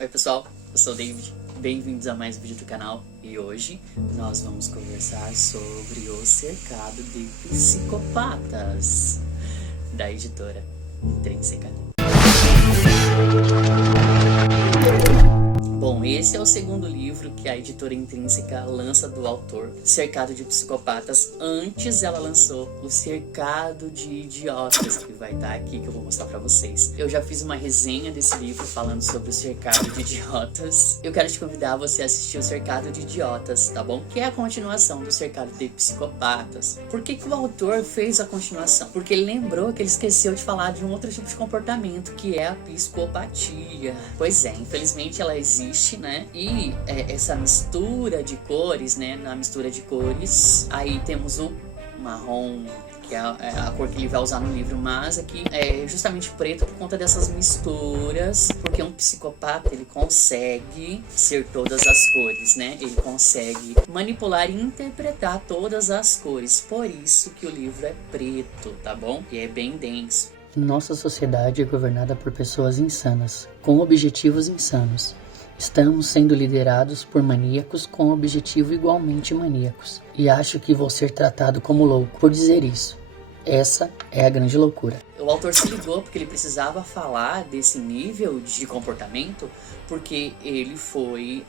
Oi pessoal, eu sou o David, bem-vindos a mais um vídeo do canal e hoje nós vamos conversar sobre O Cercado de Psicopatas, da editora Intrínseca. Bom, esse é o segundo livro que a editora Intrínseca lança do autor, Cercado de Psicopatas. Antes ela lançou O Cercado de Idiotas, que vai estar aqui, que eu vou mostrar pra vocês. Eu já fiz uma resenha desse livro falando sobre O Cercado de Idiotas. Eu quero te convidar a você assistir O Cercado de Idiotas, tá bom? Que é a continuação do Cercado de Psicopatas. Por que o autor fez a continuação? Porque ele lembrou que ele esqueceu de falar de um outro tipo de comportamento, que é a psicopatia. Pois é, infelizmente ela existe, né? E essa mistura de cores, né? Na mistura de cores, aí temos o marrom, que é a cor que ele vai usar no livro, mas aqui é justamente preto por conta dessas misturas, porque um psicopata, ele consegue ser todas as cores, né? Ele consegue manipular e interpretar todas as cores, por isso que o livro é preto, tá bom? E é bem denso. Nossa sociedade é governada por pessoas insanas, com objetivos insanos. Estamos sendo liderados por maníacos com objetivo igualmente maníacos. E acho que vou ser tratado como louco por dizer isso. Essa é a grande loucura. O autor se ligou porque ele precisava falar desse nível de comportamento, porque ele foi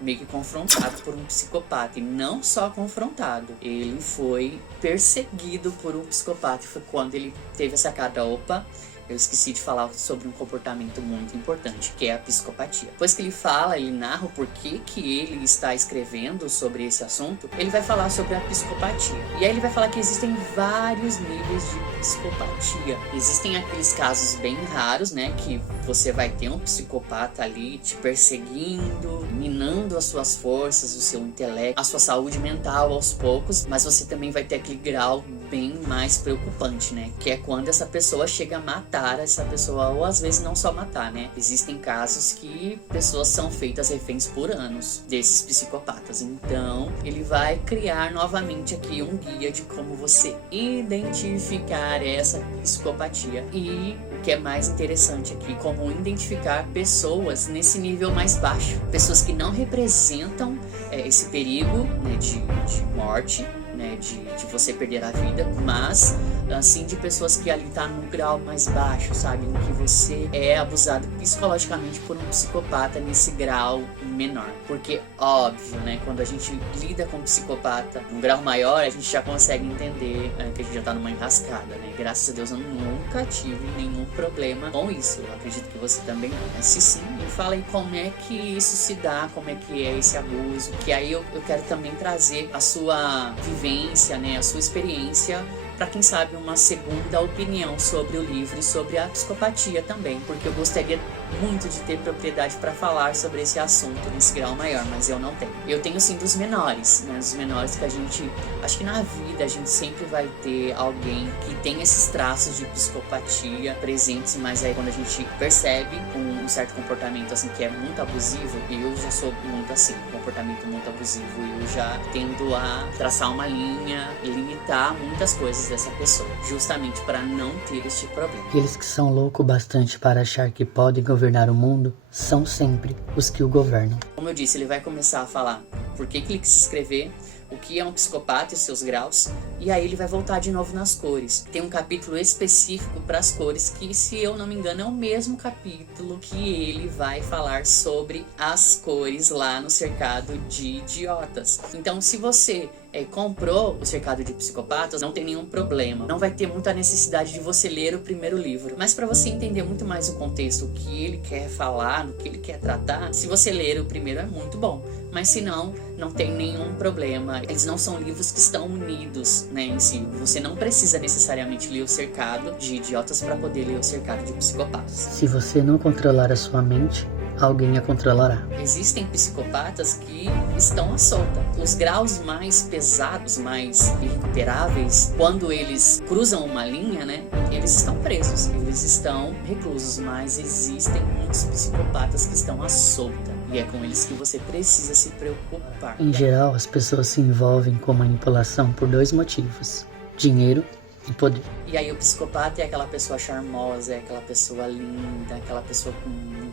meio que confrontado por um psicopata. E não só confrontado, ele foi perseguido por um psicopata. E foi quando ele teve a sacada: opa, eu esqueci de falar sobre um comportamento muito importante, que é a psicopatia. Depois que ele fala, ele narra o porquê que ele está escrevendo sobre esse assunto, ele vai falar sobre a psicopatia. E aí ele vai falar que existem vários níveis de psicopatia. Existem aqueles casos bem raros, né, que você vai ter um psicopata ali te perseguindo, minando as suas forças, o seu intelecto, a sua saúde mental aos poucos, mas você também vai ter aquele grau bem mais preocupante, né, que é quando essa pessoa chega a matar essa pessoa, ou às vezes não só matar, né? Existem casos que pessoas são feitas reféns por anos desses psicopatas. Então, ele vai criar novamente aqui um guia de como você identificar essa psicopatia. E o que é mais interessante aqui, como identificar pessoas nesse nível mais baixo. Pessoas que não representam esse perigo, né, de morte, né, de você perder a vida, mas assim, de pessoas que ali tá num grau mais baixo, sabe, em que você é abusado psicologicamente por um psicopata nesse grau menor. Porque, óbvio, né, quando a gente lida com um psicopata num grau maior, a gente já consegue entender que a gente já tá numa enrascada, né. Graças a Deus eu nunca tive nenhum problema com isso. Eu acredito que você também não. Mas se sim, me fala aí como é que isso se dá, como é que é esse abuso, que aí eu quero também trazer a sua vivência, né, a sua experiência, para quem sabe uma segunda opinião sobre o livro e sobre a psicopatia também, porque eu gostaria muito de ter propriedade para falar sobre esse assunto nesse grau maior, mas eu não tenho. Eu tenho sim dos menores, né, dos menores que a gente, acho que na vida a gente sempre vai ter alguém que tem esses traços de psicopatia presentes, mas aí quando a gente percebe um certo comportamento assim que é muito abusivo, eu já sou muito assim, comportamento muito abusivo, eu já tendo a traçar uma linha, limitar muitas coisas dessa pessoa, justamente para não ter este problema. Aqueles que são loucos bastante para achar que podem governar o mundo são sempre os que o governam. Como eu disse, ele vai começar a falar por que ele quis escrever, o que é um psicopata e seus graus, e aí ele vai voltar de novo nas cores. Tem um capítulo específico para as cores que, se eu não me engano, é o mesmo capítulo que ele vai falar sobre as cores lá no Cercado de Idiotas. Então, se você comprou o Cercado de Psicopatas, não tem nenhum problema. Não vai ter muita necessidade de você ler o primeiro livro. Mas para você entender muito mais o contexto, o que ele quer falar, o que ele quer tratar, se você ler o primeiro é muito bom. Mas se não, não tem nenhum problema. Eles não são livros que estão unidos, né, em si. Você não precisa necessariamente ler o Cercado de Idiotas para poder ler o Cercado de Psicopatas. Se você não controlar a sua mente, alguém a controlará. Existem psicopatas que estão à solta. Os graus mais pesados, mais irrecuperáveis, quando eles cruzam uma linha, né, eles estão presos, eles estão reclusos, mas existem muitos psicopatas que estão à solta. E é com eles que você precisa se preocupar. Em geral, as pessoas se envolvem com manipulação por dois motivos: dinheiro e poder. E aí o psicopata é aquela pessoa charmosa, é aquela pessoa linda, aquela pessoa com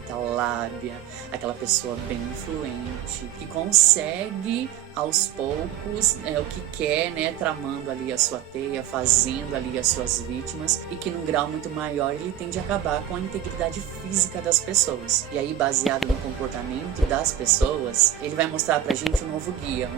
muita lábia, aquela pessoa bem influente, que consegue aos poucos o que quer, né, tramando ali a sua teia, fazendo ali as suas vítimas, e que num grau muito maior ele tende a acabar com a integridade física das pessoas. E aí, baseado no comportamento das pessoas, ele vai mostrar pra gente um novo guia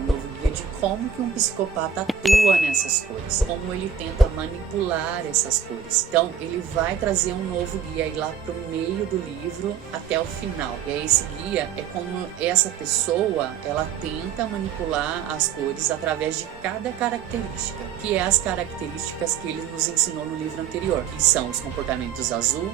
de como que um psicopata atua nessas cores, como ele tenta manipular essas cores. Então ele vai trazer um novo guia aí lá pro meio do livro até o final. E aí esse guia é como essa pessoa, ela tenta manipular as cores através de cada característica, que é as características que ele nos ensinou no livro anterior, que são os comportamentos azul,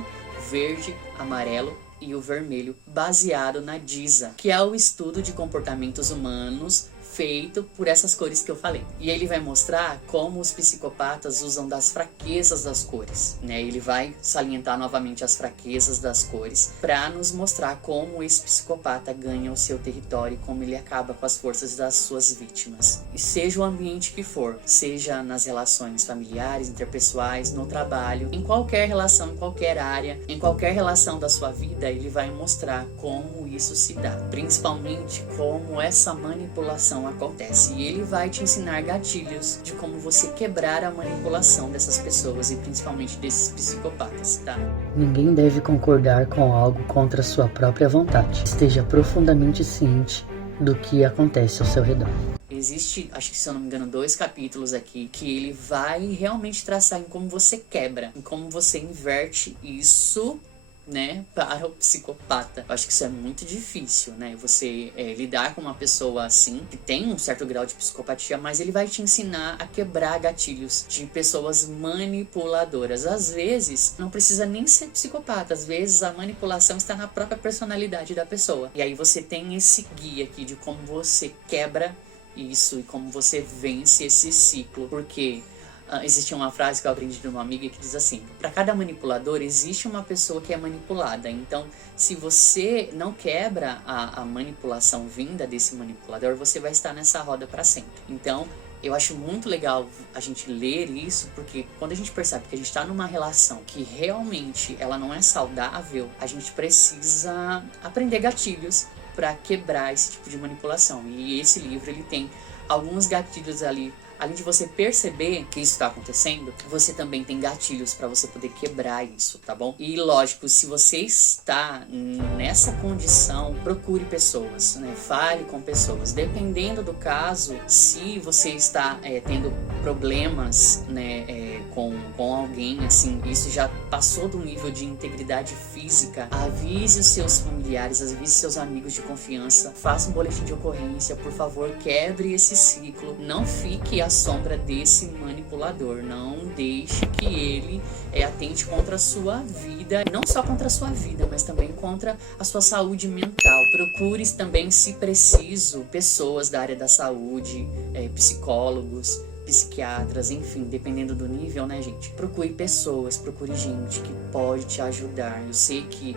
verde, amarelo e o vermelho, baseado na DISA, que é o estudo de comportamentos humanos feito por essas cores que eu falei. E ele vai mostrar como os psicopatas usam das fraquezas das cores, né? Ele vai salientar novamente as fraquezas das cores para nos mostrar como esse psicopata ganha o seu território e como ele acaba com as forças das suas vítimas. E seja o ambiente que for, seja nas relações familiares, interpessoais, no trabalho, em qualquer relação, em qualquer área, em qualquer relação da sua vida, ele vai mostrar como isso se dá, principalmente como essa manipulação acontece. E ele vai te ensinar gatilhos de como você quebrar a manipulação dessas pessoas e principalmente desses psicopatas, tá? Ninguém deve concordar com algo contra sua própria vontade. Esteja profundamente ciente do que acontece ao seu redor. Existe, acho que se eu não me engano, 2 capítulos aqui que ele vai realmente traçar em como você quebra, em como você inverte isso, né, para o psicopata. Eu acho que isso é muito difícil, né, você lidar com uma pessoa assim, que tem um certo grau de psicopatia, mas ele vai te ensinar a quebrar gatilhos de pessoas manipuladoras. Às vezes, não precisa nem ser psicopata, às vezes a manipulação está na própria personalidade da pessoa. E aí você tem esse guia aqui de como você quebra isso e como você vence esse ciclo, porque existe uma frase que eu aprendi de uma amiga que diz assim: para cada manipulador existe uma pessoa que é manipulada. Então, se você não quebra a manipulação vinda desse manipulador, você vai estar nessa roda para sempre. Então, eu acho muito legal a gente ler isso, porque quando a gente percebe que a gente está numa relação que realmente ela não é saudável, a gente precisa aprender gatilhos para quebrar esse tipo de manipulação. E esse livro, ele tem alguns gatilhos ali. Além de você perceber que isso está acontecendo, você também tem gatilhos para você poder quebrar isso, tá bom? E lógico, se você está nessa condição, procure pessoas, né? Fale com pessoas. Dependendo do caso, se você está tendo problemas, né, com alguém, assim, isso já passou do nível de integridade física, avise os seus familiares, avise seus amigos de confiança, faça um boletim de ocorrência, por favor, quebre esse ciclo, não fique à sombra desse manipulador, não deixe que ele atente contra a sua vida, não só contra a sua vida, mas também contra a sua saúde mental. Procure também, se preciso, pessoas da área da saúde, psicólogos, psiquiatras, enfim, dependendo do nível, né, gente? Procure pessoas, procure gente que pode te ajudar. Eu sei que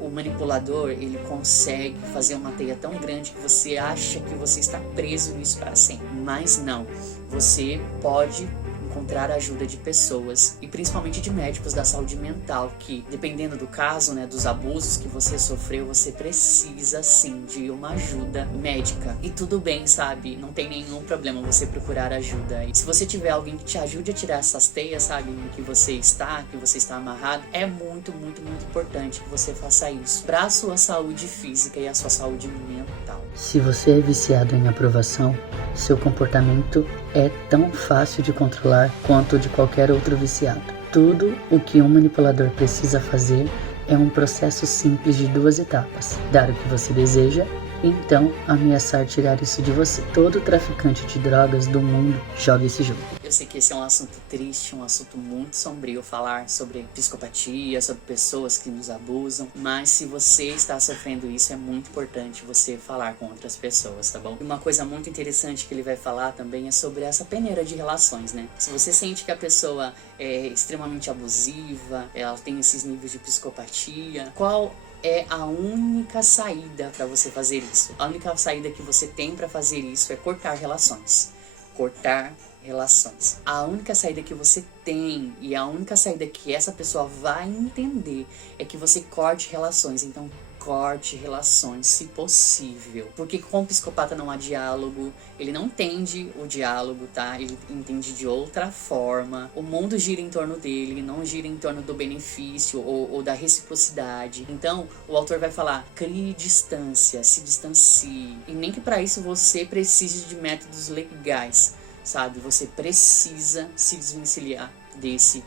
o manipulador, ele consegue fazer uma teia tão grande que você acha que você está preso nisso para sempre. Mas não, você pode encontrar a ajuda de pessoas e principalmente de médicos da saúde mental, que dependendo do caso, né, dos abusos que você sofreu, você precisa sim de uma ajuda médica. E tudo bem, sabe? Não tem nenhum problema você procurar ajuda. E se você tiver alguém que te ajude a tirar essas teias, sabe, em que você está amarrado, é muito, muito, muito importante que você faça isso para a sua saúde física e a sua saúde mental. Se você é viciado em aprovação, seu comportamento é tão fácil de controlar quanto o de qualquer outro viciado. Tudo o que um manipulador precisa fazer é um processo simples de 2 etapas: dar o que você deseja e então ameaçar tirar isso de você. Todo traficante de drogas do mundo joga esse jogo. Eu sei que esse é um assunto triste, um assunto muito sombrio, falar sobre psicopatia, sobre pessoas que nos abusam, mas se você está sofrendo isso, é muito importante você falar com outras pessoas, tá bom? E uma coisa muito interessante que ele vai falar também é sobre essa peneira de relações, né? Se você sente que a pessoa é extremamente abusiva, ela tem esses níveis de psicopatia, qual é a única saída para você fazer isso? A única saída que você tem para fazer isso é cortar relações. Cortar relações. A única saída que você tem e a única saída que essa pessoa vai entender é que você corte relações. Então, corte relações, se possível. Porque com o psicopata não há diálogo, ele não entende o diálogo, tá? Ele entende de outra forma. O mundo gira em torno dele, não gira em torno do benefício ou da reciprocidade. Então, o autor vai falar, crie distância, se distancie. E nem que para isso você precise de métodos legais, sabe? Você precisa se desvencilhar desse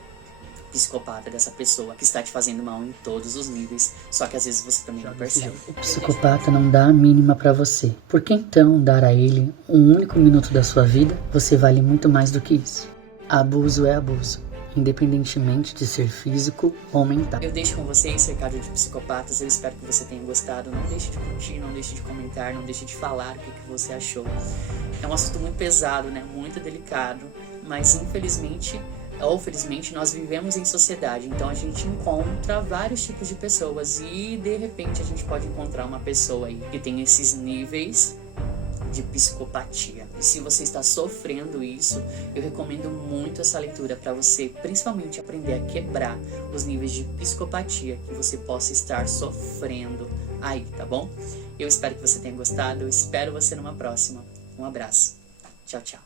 psicopata, dessa pessoa que está te fazendo mal em todos os níveis, só que às vezes você também não percebe. O psicopata não dá a mínima pra você. Por que então dar a ele um único minuto da sua vida? Você vale muito mais do que isso. Abuso é abuso, independentemente de ser físico ou mental. Eu deixo com vocês Cercado de Psicopatas, eu espero que você tenha gostado. Não deixe de curtir, não deixe de comentar, não deixe de falar o que você achou. É um assunto muito pesado, né? Muito delicado, mas infelizmente ou felizmente nós vivemos em sociedade, então a gente encontra vários tipos de pessoas e de repente a gente pode encontrar uma pessoa aí que tem esses níveis de psicopatia. E se você está sofrendo isso, eu recomendo muito essa leitura para você, principalmente aprender a quebrar os níveis de psicopatia que você possa estar sofrendo aí, tá bom? Eu espero que você tenha gostado, eu espero você numa próxima. Um abraço. Tchau, tchau.